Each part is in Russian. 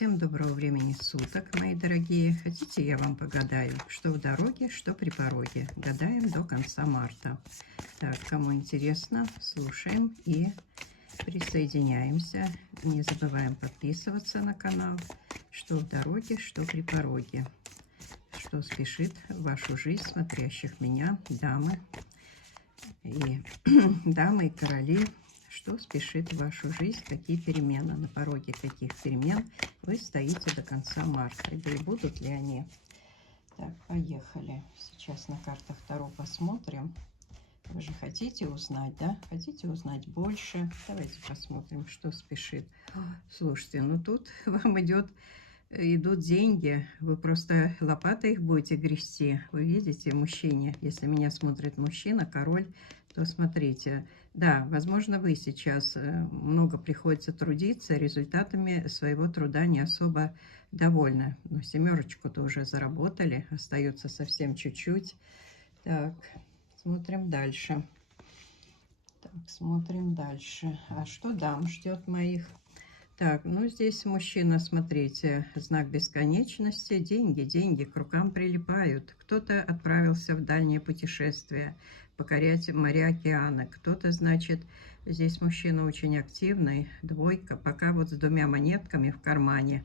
Всем доброго времени суток, мои дорогие. Хотите, я вам погадаю, что в дороге, что при пороге. Гадаем до конца марта. Так, кому интересно, слушаем и присоединяемся. Не забываем подписываться на канал. Что в дороге, что при пороге. Что спешит в вашу жизнь смотрящих меня, дамы и дамы и короли. Что спешит в вашу жизнь, какие перемены, на пороге каких перемен вы стоите до конца марта, да и будут ли они. Так, поехали. Сейчас на картах Таро посмотрим. Вы же хотите узнать, да? Хотите узнать больше? Давайте посмотрим, что спешит. Слушайте, ну тут вам идут деньги, вы просто лопатой их будете грести. Вы видите, мужчине, если меня смотрит мужчина, король, то смотрите. Да, возможно, вы сейчас много приходится трудиться, результатами своего труда не особо довольны. Но семерочку-то уже заработали, остается совсем чуть-чуть. Так, смотрим дальше. Так, смотрим дальше. А что дам ждет моих? Так, ну здесь мужчина, смотрите, знак бесконечности, деньги, деньги к рукам прилипают. Кто-то отправился в дальнее путешествие, покорять моря, океаны. Кто-то, значит, здесь мужчина очень активный, двойка, пока вот с двумя монетками в кармане.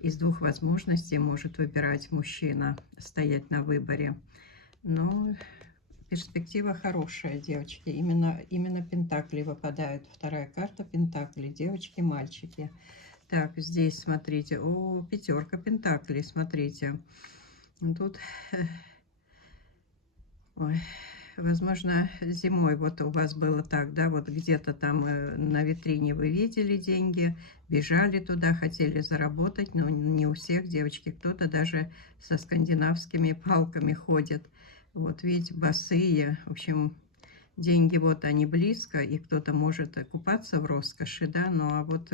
Из двух возможностей может выбирать мужчина, стоять на выборе. Но перспектива хорошая, девочки. Именно пентакли выпадают. Вторая карта пентакли. Девочки, мальчики. Так, здесь смотрите. О, пятерка пентаклей, смотрите. Тут, ой, возможно, зимой вот у вас было так, да, вот где-то там на витрине вы видели деньги, бежали туда, хотели заработать, но не у всех, девочки. Кто-то даже со скандинавскими палками ходит. Вот видите, босые, в общем, деньги вот они близко, и кто-то может купаться в роскоши, да, ну а вот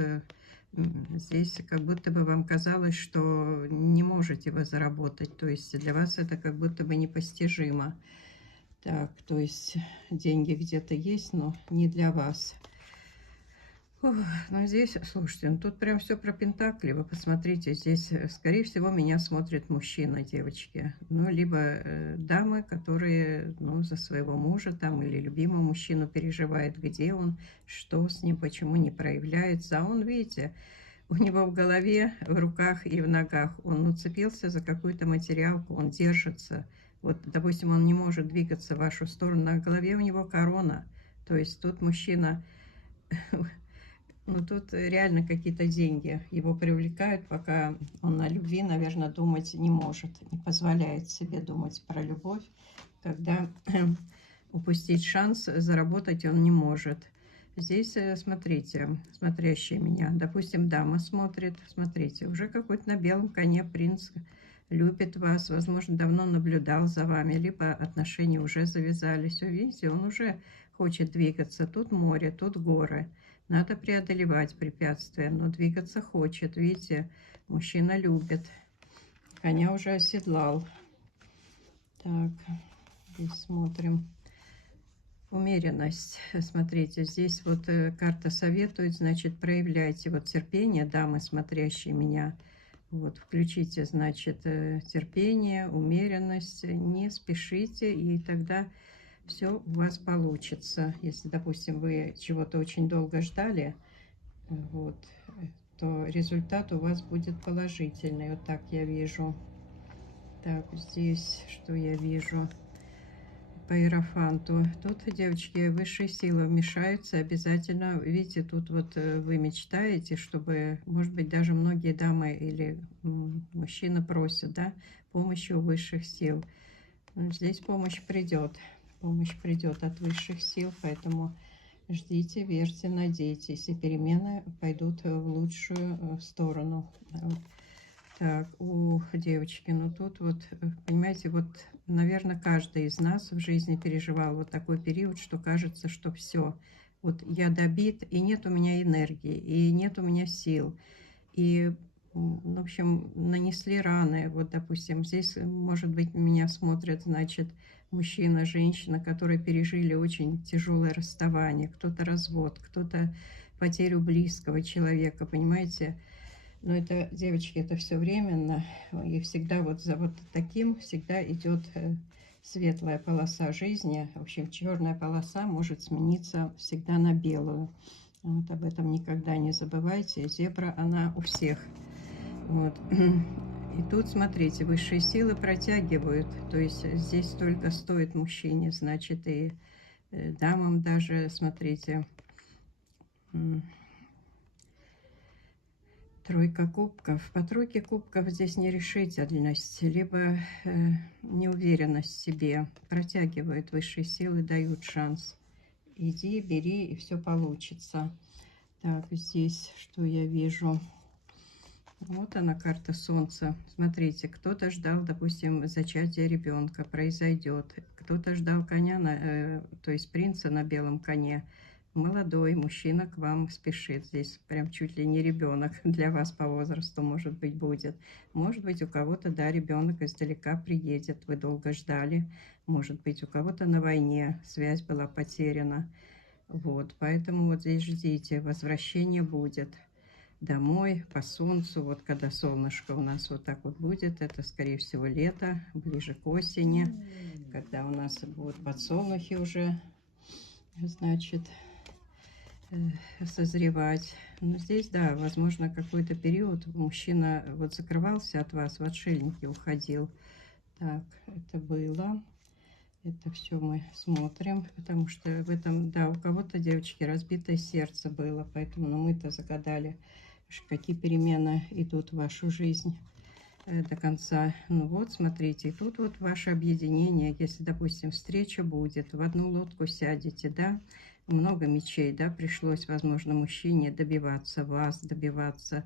здесь как будто бы вам казалось, что не можете вы заработать, то есть для вас это как будто бы непостижимо. Так, то есть деньги где-то есть, но не для вас. Фух, ну здесь, слушайте, ну тут прям все про пентакли. Вы посмотрите, здесь, скорее всего, меня смотрит мужчина, девочки. Ну, либо дамы, которые, ну, за своего мужа там или любимого мужчину переживает, где он, что с ним, почему не проявляется. А он, видите, у него в голове, в руках и в ногах он уцепился за какую-то материалку, он держится. Вот, допустим, он не может двигаться в вашу сторону, на голове у него корона. То есть тут мужчина... Ну, тут реально какие-то деньги его привлекают, пока он о любви, наверное, думать не может, не позволяет себе думать про любовь, когда упустить шанс заработать он не может. Здесь, смотрите, смотрящие меня, допустим, дама смотрит, смотрите, уже какой-то на белом коне принц любит вас, возможно, давно наблюдал за вами, либо отношения уже завязались. Видите, он уже хочет двигаться. Тут море, тут горы. Надо преодолевать препятствия, но двигаться хочет. Видите, мужчина любит. Коня уже оседлал. Так, здесь смотрим. Умеренность. Смотрите, здесь вот карта советует, значит, проявляйте вот терпение, дамы, смотрящие меня. Вот, включите, значит, терпение, умеренность, не спешите, и тогда все у вас получится. Если, допустим, вы чего-то очень долго ждали, вот, то результат у вас будет положительный. Вот так я вижу. Так, здесь что я вижу? По иерофанту. Тут, девочки, высшие силы вмешаются обязательно. Видите, тут вот вы мечтаете, чтобы, может быть, даже многие дамы или мужчины просят, да, помощи у высших сил. Здесь помощь придет. Помощь придет от высших сил, поэтому ждите, верьте, надейтесь, и перемены пойдут в лучшую сторону. Так, у девочки, ну тут вот, понимаете, вот, наверное, каждый из нас в жизни переживал вот такой период, что кажется, что все, вот я добит, и нет у меня энергии, и нет у меня сил, и, в общем, нанесли раны. Вот, допустим, здесь, может быть, меня смотрят, значит, мужчина, женщина, которые пережили очень тяжелое расставание, кто-то развод, кто-то потерю близкого человека, понимаете. Но это, девочки, это все временно. И всегда вот за вот таким всегда идет светлая полоса жизни. В общем, черная полоса может смениться всегда на белую. Вот об этом никогда не забывайте. Зебра, она у всех. Вот. И тут, смотрите, высшие силы протягивают. То есть здесь только стоит мужчине, значит, и дамам даже, смотрите, тройка кубков. По тройке кубков здесь нерешительность, либо неуверенность в себе. Протягивают высшие силы, дают шанс. Иди, бери, и все получится. Так, здесь что я вижу? Вот она, карта Солнца. Смотрите, кто-то ждал, допустим, зачатия ребенка, произойдет. Кто-то ждал коня, то есть принца на белом коне. Молодой мужчина к вам спешит. Здесь прям чуть ли не ребенок для вас по возрасту, может быть, будет. Может быть, у кого-то, да, ребенок издалека приедет. Вы долго ждали. Может быть, у кого-то на войне связь была потеряна. Вот, поэтому вот здесь ждите, возвращение будет домой по солнцу. Вот когда солнышко у нас вот так вот будет, это, скорее всего, лето, ближе к осени, когда у нас будут подсолнухи уже, значит, созревать. Но здесь, да, возможно, какой-то период мужчина вот закрывался от вас, в отшельники уходил. Так, это было. Это все мы смотрим, потому что в этом, да, у кого-то, девочки, разбитое сердце было, поэтому, ну, мы-то загадали, какие перемены идут в вашу жизнь до конца. Ну вот, смотрите, тут вот ваше объединение, если, допустим, встреча будет, в одну лодку сядете, да, много мечей, да, пришлось, возможно, мужчине добиваться вас, добиваться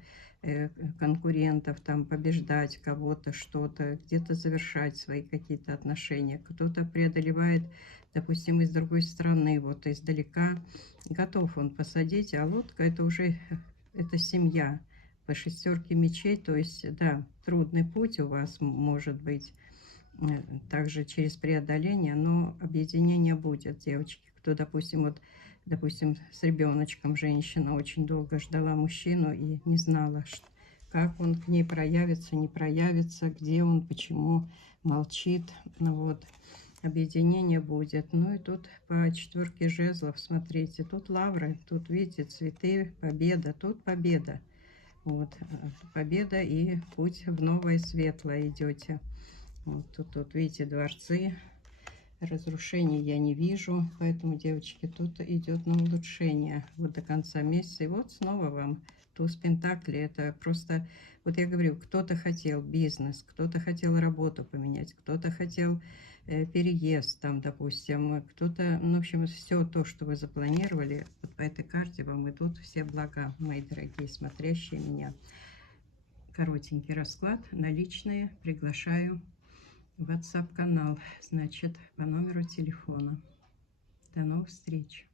конкурентов, там, побеждать кого-то, что-то, где-то завершать свои какие-то отношения. Кто-то преодолевает, допустим, из другой страны, вот издалека, готов он посадить, а лодка это уже, это семья. По шестерке мечей, то есть, да, трудный путь у вас может быть, также через преодоление, но объединение будет, девочки. Кто, допустим, вот, допустим, с ребеночком женщина очень долго ждала мужчину и не знала, как он к ней проявится, не проявится, где он, почему молчит. Ну вот, объединение будет. Ну и тут по четверке жезлов, смотрите, тут лавры, тут, видите, цветы, победа, тут победа. Вот, победа и путь в новое светлое идете. Вот тут, видите, дворцы. Разрушений я не вижу, поэтому, девочки, тут идет на улучшение вот до конца месяца. И вот снова вам туз пентаклей. Это просто, вот я говорю, кто-то хотел бизнес, кто-то хотел работу поменять, кто-то хотел переезд, там, допустим, кто-то, ну, в общем, все то, что вы запланировали, вот по этой карте вам идут все блага, мои дорогие смотрящие меня. Коротенький расклад, наличные, приглашаю в WhatsApp канал, значит, по номеру телефона. До новых встреч!